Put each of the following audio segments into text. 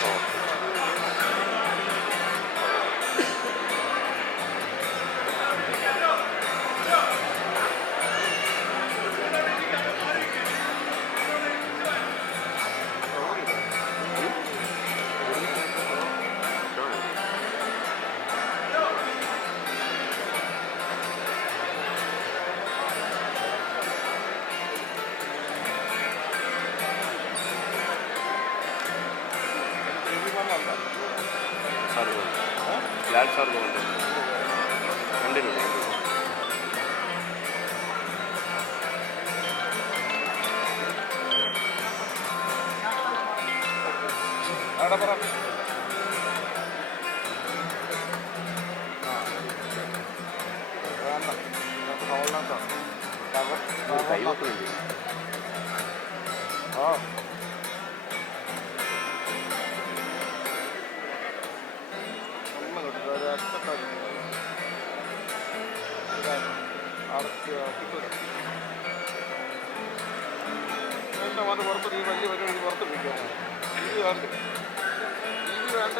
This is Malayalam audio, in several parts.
Paul. സാർ പോകുന്നുണ്ട് കണ്ടിട്ടുണ്ട് അവിടെ പറ. കൈ വെക്കുന്നുണ്ട് ആ. മത പുറത്ത് ഈ വലിയ പരിപാടി പുറത്ത് പിടിക്കാൻ ഇത് വേണ്ട ഇത് വേണ്ട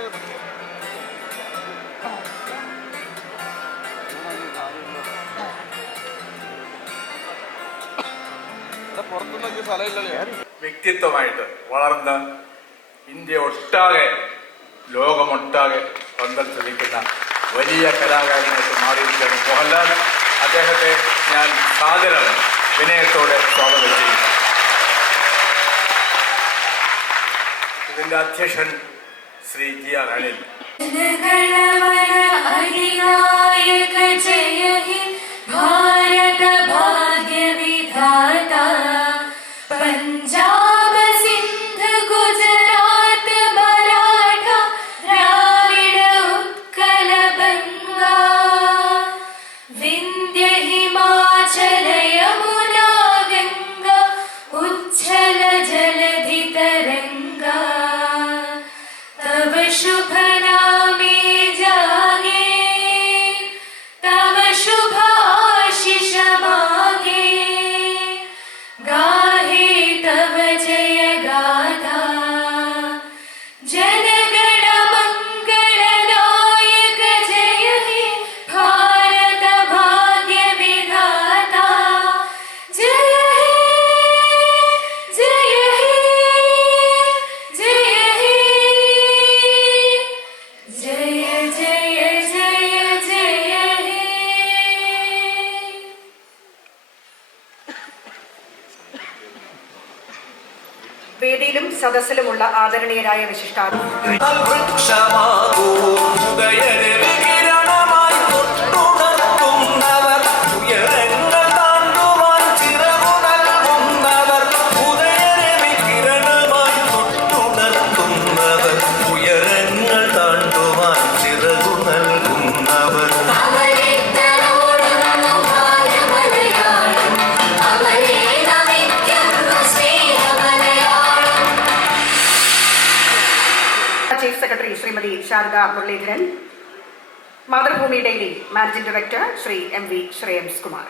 പുറത്തുനിന്നൊക്കെ സ്ഥലമില്ലല്ലേ വ്യക്തിത്വമായിട്ട് വളർന്ന് ഇന്ത്യ ഒട്ടാകെ ലോകമൊട്ടാകെ പന്തൽച്ചൊലിക്കുന്ന വലിയ കലാകാരനായിട്ട് മാറിയിരിക്കുകയാണ് മോഹൻലാൽ. അദ്ദേഹത്തെ ഞാൻ സാദരം വിനയത്തോടെ സ്വാഗതം ചെയ്യുന്നു. ഇതിന്റെ അധ്യക്ഷൻ ശ്രീ ജി ആർ അനിൽ. ജയ വേദിയിലും സദസ്സിലുമുള്ള ആദരണീയരായ വിശിഷ്ടാതിഥി Shrimati Sharada Muraleedharan. Mathrubhumi daily managing director Shri M V Shreyams Kumar.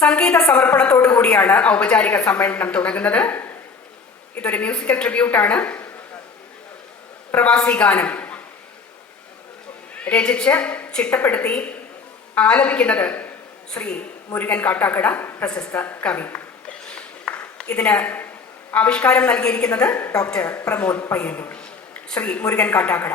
സംഗീത സമർപ്പണത്തോടുകൂടിയാണ് ഔപചാരിക സമ്മേളനം തുടങ്ങുന്നത്. ഇതൊരു മ്യൂസിക്കൽ ട്രിബ്യൂട്ടാണ് പ്രവാസി ഗാനം രചിച്ച് ചിട്ടപ്പെടുത്തി ആലപിക്കുന്നത് ശ്രീ മുരുകൻ കാട്ടാക്കട പ്രശസ്ത കവി. ഇതിന് ആവിഷ്കാരം നൽകിയിരിക്കുന്നത് ഡോക്ടർ പ്രമോദ് പയ്യന്നൂർ ശ്രീ മുരുകൻ കാട്ടാക്കട.